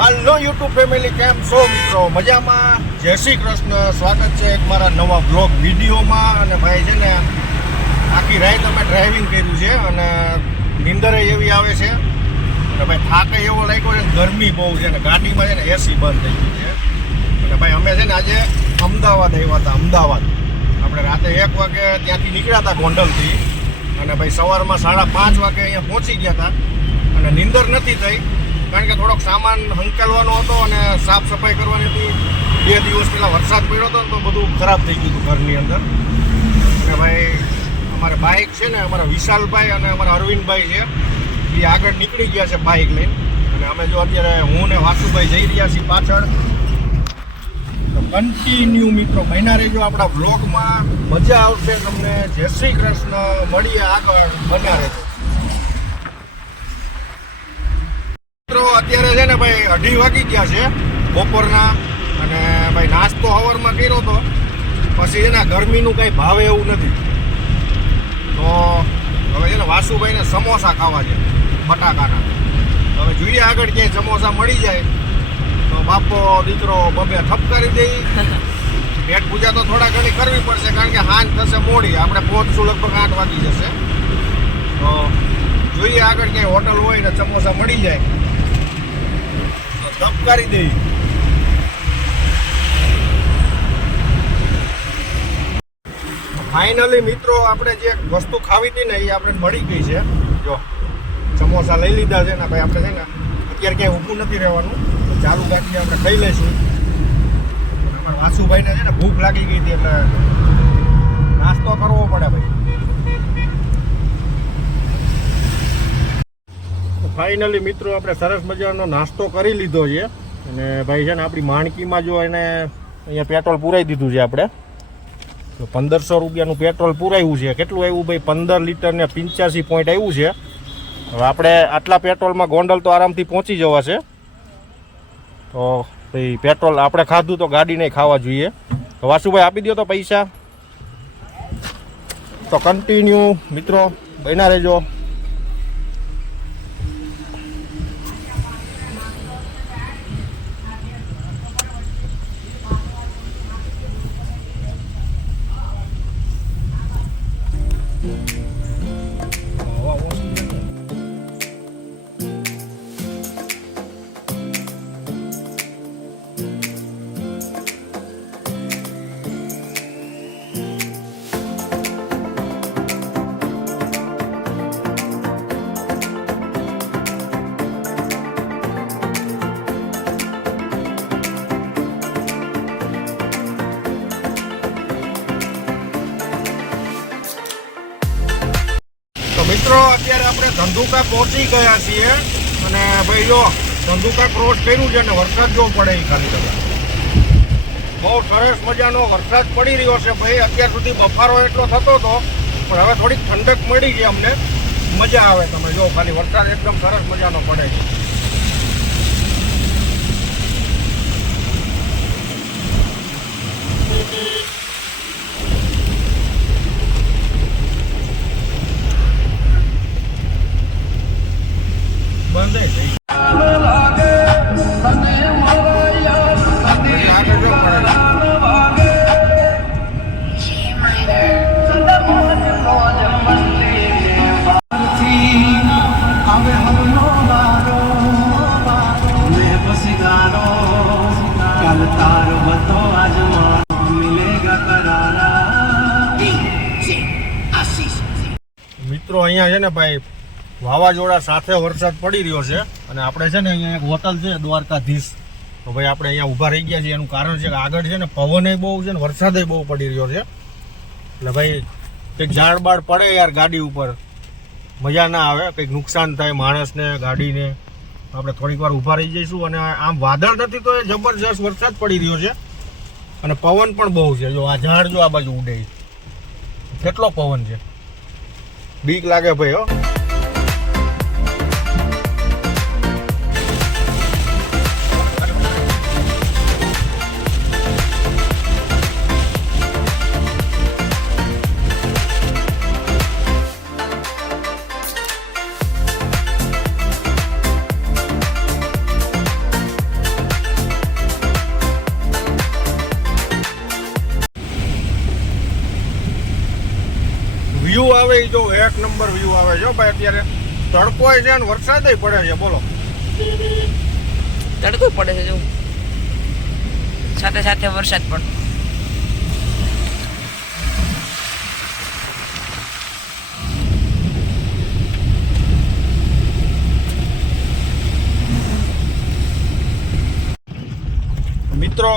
હાલો YouTube family, કેમ છો મિત્રો? મજામાં? જય શ્રી કૃષ્ણ. સ્વાગત છે એક મારા નવા બ્લોગ વિડીયોમાં. અને ભાઈ છે ને, આખી રાત અમે ડ્રાઇવિંગ કર્યું છે અને નીંદરે એવી આવે છે અને ભાઈ થાકે એવો લાગ્યો છે. ગરમી બહુ છે ને ગાડીમાં છે ને એસી બંધ થઈ ગયું છે. અને ભાઈ અમે છે ને આજે અમદાવાદ આવ્યા હતા. અમદાવાદ આપણે રાતે 1 વાગે ત્યાંથી નીકળ્યા હતા ગોંડલથી અને ભાઈ સવારમાં 5:30 વાગે અહીંયા પહોંચી ગયા હતા. અને નીંદર નથી થઈ કારણ કે થોડોક સામાન હંકેલવાનો હતો અને સાફ સફાઈ કરવાની હતી. 2 દિવસ પહેલાં વરસાદ પડ્યો હતો ને તો બધું ખરાબ થઈ ગયું હતું ઘરની અંદર. અને ભાઈ અમારે બાઇક છે ને, અમારા વિશાલભાઈ અને અમારા અરવિંદભાઈ છે, એ આગળ નીકળી ગયા છે બાઇક લઈને. અને અમે જો અત્યારે હું ને વાસુભાઈ જઈ રહ્યા છીએ પાછળ. તો કન્ટિન્યુ મિત્રો બન્યા રહેજો આપણા વ્લોગમાં, મજા આવશે તમને. જય શ્રી કૃષ્ણ. મળીએ આગળ, બન્યા રહેજો મિત્રો. અત્યારે છે ને ભાઈ 2:30 વાગી ગયા છે બપોરના. અને ભાઈ નાસ્તો સવારમાં કર્યો હતો, પછી છે ને ગરમીનું કંઈ ભાવે એવું નથી. તો હવે છે ને વાસુભાઈને સમોસા ખાવા છે, બટાકાના. હવે જોઈએ આગળ ક્યાંય સમોસા મળી જાય તો બાપો દીકરો બબે ઠપકારી દઈ. પેટ પૂજા તો થોડા ઘણી કરવી પડશે કારણ કે સાંજ થશે મોડી. આપણે પહોંચશું લગભગ 8 વાગી જશે. તો જોઈએ આગળ ક્યાંય હોટલ હોય ને સમોસા મળી જાય તો ઠપકારી દઈ. ફાઇનલી મિત્રો આપણે જે વસ્તુ ખાવી હતી ને એ આપણે મળી ગઈ છે. જો સમોસા લઈ લીધા છે ને ભાઈ. આપણે છે ને અત્યારે ક્યાંય ઊભું નથી રહેવાનું, ચાલુ ગાડી આપણે ખાઈ લઈશું. અમારા વાસુભાઈને છે ને ભૂખ લાગી ગઈ હતી એટલે નાસ્તો કરવો પડે ભાઈ. ફાઇનલી મિત્રો આપણે સરસ મજાનો નાસ્તો કરી લીધો છે. અને ભાઈ છે ને આપણી માણકીમાં જો એને અહીંયા પેટ્રોલ પુરાઈ દીધું છે આપણે. તો 1500 રૂપિયાનું પેટ્રોલ પુરાયું છે. કેટલું આવ્યું ભાઈ? 15 લીટર ને 85 પોઈન્ટ આવ્યું છે. હવે આપણે આટલા પેટ્રોલમાં ગોંડલ તો આરામથી પહોંચી જવાશે. તો ભાઈ પેટ્રોલ આપણે ખાધું તો ગાડી નહીં ખાવા જોઈએ. તો વાસુભાઈ આપી દો તો પૈસા. તો કન્ટિન્યુ મિત્રો બન્યા રહેજો. મિત્રો અત્યારે આપણે ધંધુકા પહોંચી ગયા છીએ. અને ભાઈ જો ધંધુકા ક્રોસ કર્યું છે અને વરસાદ જો પડે એ ખાલી તમે. બહુ સરસ મજાનો વરસાદ પડી રહ્યો છે ભાઈ. અત્યાર સુધી બફારો એટલો થતો હતો પણ હવે થોડીક ઠંડક મળી છે અમને. મજા આવે. તમે જો ખાલી વરસાદ એકદમ સરસ મજાનો પડે છે. મિત્રો અહીંયા છે ને ભાઈ વાવાઝોડા સાથે વરસાદ પડી રહ્યો છે. અને આપણે છે ને અહીંયા એક હોટલ છે દ્વારકાધીશ. તો ભાઈ આપણે અહીંયા ઊભા રહી ગયા છીએ. એનું કારણ છે કે આગળ છે ને પવન બહુ છે ને વરસાદ બહુ પડી રહ્યો છે. એટલે ભાઈ કંઈક ઝાડ બાડ પડે યાર ગાડી ઉપર, મજા ના આવે. કંઈક નુકસાન થાય માણસને, ગાડીને. આપણે થોડીક વાર ઊભા રહી જઈશું. અને આમ વાદળ નથી તો એ જબરજસ્ત વરસાદ પડી રહ્યો છે અને પવન પણ બહુ છે. જો આ ઝાડ જો આ બાજુ ઉડે, કેટલો પવન છે. બીક લાગે ભાઈ હો. આવે એ જો એક નંબર વ્યૂ આવે છે ભાઈ. અત્યારે તડકો છે અને વરસાદ પડે છે. બોલો, તડકો પડે છે જો, સાથે સાથે વરસાદ પણ. મિત્રો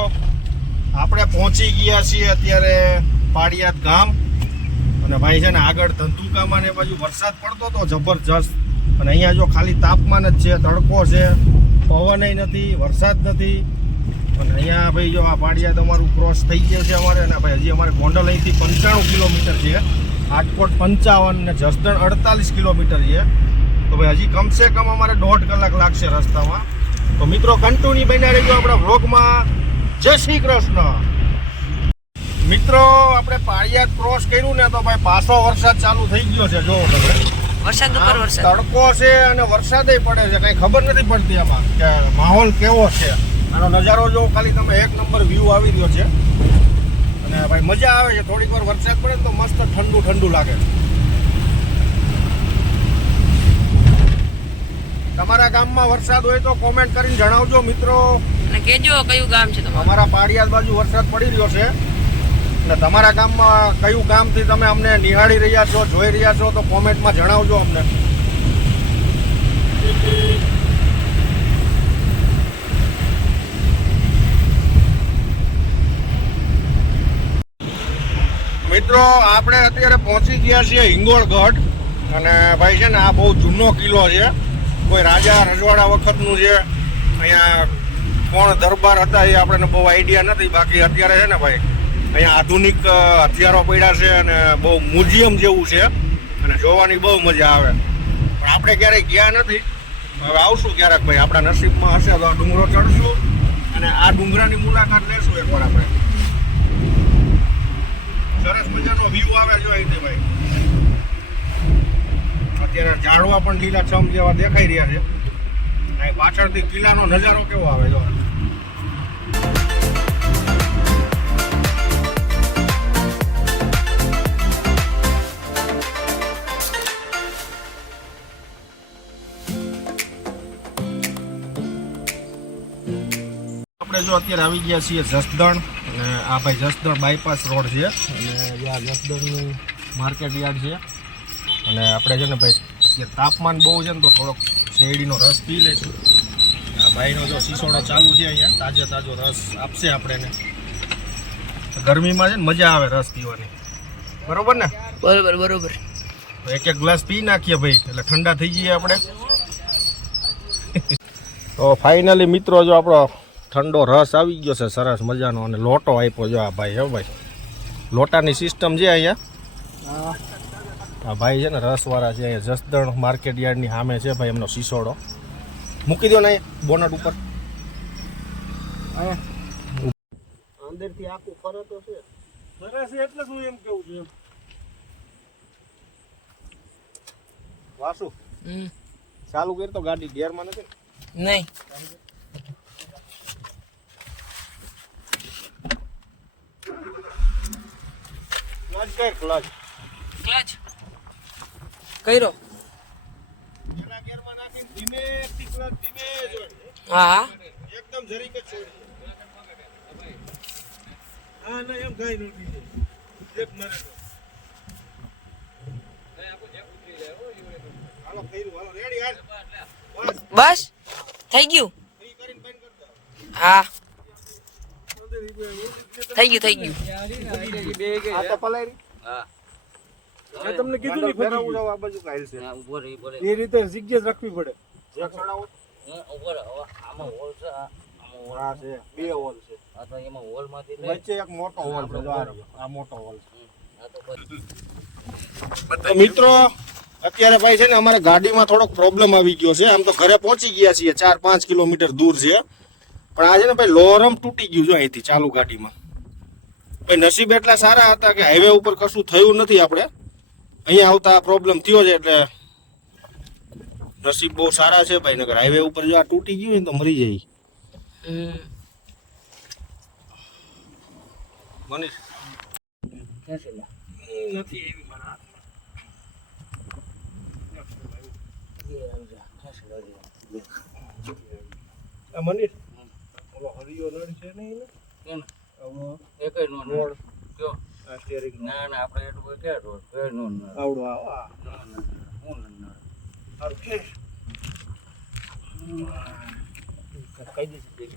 આપણે પહોંચી ગયા છીએ અત્યારે પાળિયાદ ગામ. અને ભાઈ છે ને આગળ ધંધુકામાં ને બાજુ વરસાદ પડતો હતો જબરજસ્ત. અને અહીંયા જો ખાલી તાપમાન જ છે, તડકો છે, પવન નથી, વરસાદ નથી. અને અહીંયા ભાઈ જો આ પાળિયાદ અમારું ક્રોસ થઈ ગયા છે અમારે. અને ભાઈ હજી અમારે ગોંડલ અહીંથી 95 કિલોમીટર છે, રાજકોટ 55 ને જસદણ 48 કિલોમીટર છે. તો ભાઈ હજી કમસે કમ અમારે 1.5 કલાક લાગશે રસ્તામાં. તો મિત્રો કન્ટિન્યુ બન્યા રહેજો આપણા વ્લોગમાં. જય શ્રી કૃષ્ણ. મિત્રો આપણે પાળિયાદ ક્રોસ કર્યું ને તો ભાઈ પાછો વરસાદ ચાલુ થઈ ગયો છે. જો વરસાદ ઉપર વરસાદ, તડકો છે અને વરસાદ પડે છે. કઈ ખબર નથી પડતી આમાં કે માહોલ કેવો છે. આનો નજારો જો ખાલી તમે એક નંબર વ્યૂ આવી રહ્યો છે. અને ભાઈ મજા આવે છે. થોડીક વાર વરસાદ પડે ને તો મસ્ત ઠંડુ ઠંડુ લાગે. તમારા ગામમાં વરસાદ હોય તો કોમેન્ટ કરીને જણાવજો મિત્રો. અને કેજો કયું ગામ છે તમારું. અમારા પાળિયાદ બાજુ વરસાદ પડી રહ્યો છે. અને તમારા ગામમાં કયું ગામથી તમે અમને નિહાળી રહ્યા છો, જોઈ રહ્યા છો તો કોમેન્ટમાં જણાવજો અમને. મિત્રો આપણે અત્યારે પહોંચી ગયા છીએ હિંગોળગઢ. અને ભાઈ છે ને આ બહુ જૂનો કિલ્લો છે. કોઈ રાજા રજવાડા વખતનું છે. અહીંયા કોણ દરબાર હતા એ આપણને બહુ આઈડિયા નથી. બાકી અત્યારે છે ને ભાઈ અહીંયા આધુનિક હથિયારો પડ્યા છે અને બહુ મ્યુઝિયમ જેવું છે. અને જોવાની બહુ મજા આવે. પણ આપણે ક્યારેય ગયા નથી. હવે આવશું ક્યારેક ભાઈ. આપણા નસીબમાં હશે તો આ ડુંગરો ચડશું અને આ ડુંગરાની મુલાકાત લેશું એકવાર આપણે. સરસ મજાનો વ્યૂ આવે જો અહીંથી ભાઈ. અત્યારે ઝાડવા પણ લીલાછમ જેવા દેખાઈ રહ્યા છે. અને પાછળથી કિલ્લાનો નજારો કેવો આવે જો. આપણે જો અત્યારે આવી ગયા છીએ જસદણ. અને આ ભાઈ જસદણ બાયપાસ રોડ છે. અને આ જસદણનું માર્કેટ યાર્ડ છે. અને આપણે છે ને ભાઈ અત્યારે તાપમાન બહુ છે ને તો થોડોક શેરડીનો રસ પી લઈશું. આ ભાઈનો જો શીશોડો ચાલુ છે અહીંયા. તાજો તાજો રસ આપશે આપણે. ગરમીમાં છે ને મજા આવે રસ પીવાની. બરોબર ને? બરોબર બરોબર. એક એક ગ્લાસ પી નાખીએ ભાઈ એટલે ઠંડા થઈ જઈએ આપણે. તો ફાઇનલી મિત્રો જો આપણો ઠંડો રસ આવી ગયો છે સરસ મજાનો. અને લોટો આપ્યો જો આ ભાઈ. હો ભાઈ લોટાની સિસ્ટમ છે અહીંયા. આ ભાઈ છે ને રસવાળા છે. અહીંયા જસદણ માર્કેટ યાર્ડની સામે છે ભાઈ એમનો શીશોડો. મૂકી દો ને અહીંયા બોનટ ઉપર. અંદરથી આખું ફરે તો છે સરસ એટલે શું એમ કેવું છું એમ. વાસુ ચાલુ કરી તો ગાડી ગેરમાં નથી નહીં. ક્લચ ક્લચ ક્લચ કર્યો. એના ગેરમાં નાખીને ધીમેથી ક્લચ ધીમે જ હા એકદમ જરીક જ છોડી. હા ના એમ કઈ નથી. એક મરે હાલો ફેરું હાલો રેડી હાલ. બસ થઈ ગયું. ફ્રી કરીને બંધ કર દો. હા થઈ ગયું. આ તો પલારી. હા મેં તમને કીધું ને ફેરવું જાવ આ બાજુ કાઈલ છે. ઉભો રહી એ રીતે જગ્યા રાખવી પડે. જે ચડાવો ઉભો રહે. હવે આમાં હોલ છે, આમાં હોલ આ છે બે હોલ છે. આ તો એમાં હોલ માંથી વચ્ચે એક મોટો હોલ છે. આ મોટો હોલ છે. આ તો તો મિત્રો અત્યારે ભાઈ છે ને અમારે ગાડીમાં થોડોક પ્રોબ્લેમ આવી ગયો છે. આમ તો ઘરે પહોંચી ગયા છીએ 4-5 કિલોમીટર દૂર છે. પણ આજે ને ભાઈ લોરમ તૂટી ગયું છે અહીંથી ચાલુ ગાડીમાં. ભાઈ નસીબ એટલા સારા હતા કે હાઈવે ઉપર કશું થયું નથી. આપણે અહીંયા આવતા પ્રોબ્લેમ થયો છે એટલે નસીબ બહુ સારા છે ભાઈ. નગર હાઈવે ઉપર જો આ તૂટી ગયું ને તો મરી જાય. મનીષ નથી એવી મારા હાથમાં. પાછી લડી આ મંદિર ઓલો હરિયો નળ છે ને એને કેમ આવો એકય નો રોડ કયો આ સ્ટીયરિંગ ના ના આપણે એટલું કોઈ ક્યાં રોડ કઈ નો નળ આવડો આવો આ હું નળ સારું છે કઈ દીધી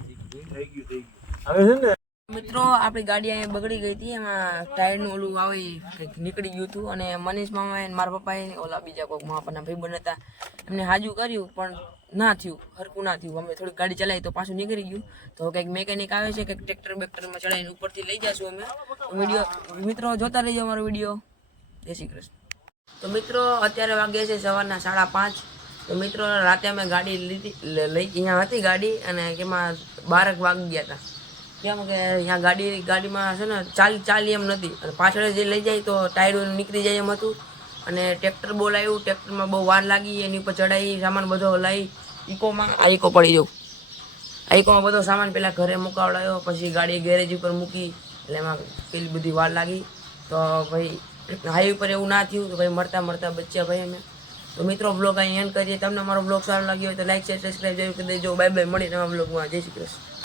થઈ ગયું હવે છે ને મિત્રો આપણી ગાડી અહીંયા બગડી ગઈ હતી, એમાં ટાયરનું ઓલું આવે કંઈક નીકળી ગયું હતું અને મનીષ મામાએ અને મારા પપ્પાએ ઓલા બીજા કોઈક માપાના ભાઈબંધ હતા એમને હાજુ કર્યું પણ ના થયું, હરકું ના થયું. અમે થોડીક ગાડી ચલાવી તો પાછું નીકળી ગયું. તો કંઈક મેકેનિક આવે છે, કંઈક ટ્રેક્ટર બેક્ટરમાં ચડાવીને ઉપરથી લઈ જશું અમે. વિડીયો મિત્રો જોતા રહીજો અમારો વિડીયો. જય શ્રી કૃષ્ણ. તો મિત્રો અત્યારે વાગ્યા છે સવારના 5:30. તો મિત્રો રાતે અમે ગાડી લઈ અહીંયા હતી ગાડી અને એમાં 12 વાગી ગયા હતા. કેમ કે અહીંયા ગાડીમાં છે ને ચાલી એમ નથી અને પાછળ જે લઈ જાય તો ટાયર નીકળી જાય એમ હતું. અને ટ્રેક્ટર બોલાવ્યું, ટ્રેક્ટરમાં બહુ વાર લાગી, એની ઉપર ચડાવી સામાન બધો લાવી ઇકોમાં. આ ઇકો પડી જવું, આ ઇકોમાં બધો સામાન પહેલાં ઘરે મુકાવડાયો, પછી ગાડી ગેરેજ ઉપર મૂકી એટલે એમાં પેલી બધી વાર લાગી. તો ભાઈ હાઈવે પર એવું ના થયું તો ભાઈ મળતા બચ્યા ભાઈ અમે. તો મિત્રો બ્લોગ અહીં એન્ડ કરીએ. તમને મારો બ્લોગ સારો લાગ્યો હોય તો લાઈક શેર સબસ્ક્રાઈબ જરૂર કરી દેજો. બાય બાય, મળી નવા બ્લોગમાં. જય શ્રી કૃષ્ણ.